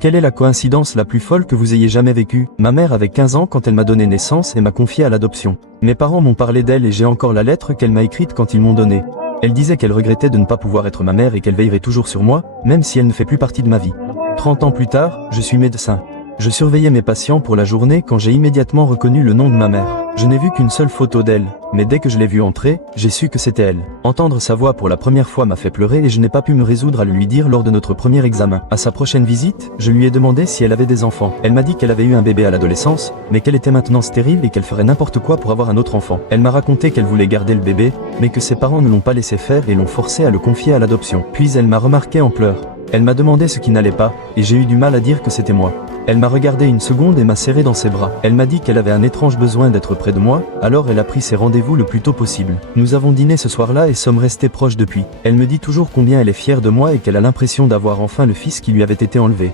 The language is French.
Quelle est la coïncidence la plus folle que vous ayez jamais vécue? Ma mère avait 15 ans quand elle m'a donné naissance et m'a confiée à l'adoption. Mes parents m'ont parlé d'elle et j'ai encore la lettre qu'elle m'a écrite quand ils m'ont donné. Elle disait qu'elle regrettait de ne pas pouvoir être ma mère et qu'elle veillerait toujours sur moi, même si elle ne fait plus partie de ma vie. 30 ans plus tard, je suis médecin. Je surveillais mes patients pour la journée quand j'ai immédiatement reconnu le nom de ma mère. Je n'ai vu qu'une seule photo d'elle, mais dès que je l'ai vue entrer, j'ai su que c'était elle. Entendre sa voix pour la première fois m'a fait pleurer et je n'ai pas pu me résoudre à le lui dire lors de notre premier examen. À sa prochaine visite, je lui ai demandé si elle avait des enfants. Elle m'a dit qu'elle avait eu un bébé à l'adolescence, mais qu'elle était maintenant stérile et qu'elle ferait n'importe quoi pour avoir un autre enfant. Elle m'a raconté qu'elle voulait garder le bébé, mais que ses parents ne l'ont pas laissé faire et l'ont forcé à le confier à l'adoption. Puis elle m'a remarqué en pleurs. Elle m'a demandé ce qui n'allait pas, et j'ai eu du mal à dire que c'était moi. Elle m'a regardé une seconde et m'a serré dans ses bras. Elle m'a dit qu'elle avait un étrange besoin d'être près de moi, alors elle a pris ses rendez-vous le plus tôt possible. Nous avons dîné ce soir-là et sommes restés proches depuis. Elle me dit toujours combien elle est fière de moi et qu'elle a l'impression d'avoir enfin le fils qui lui avait été enlevé.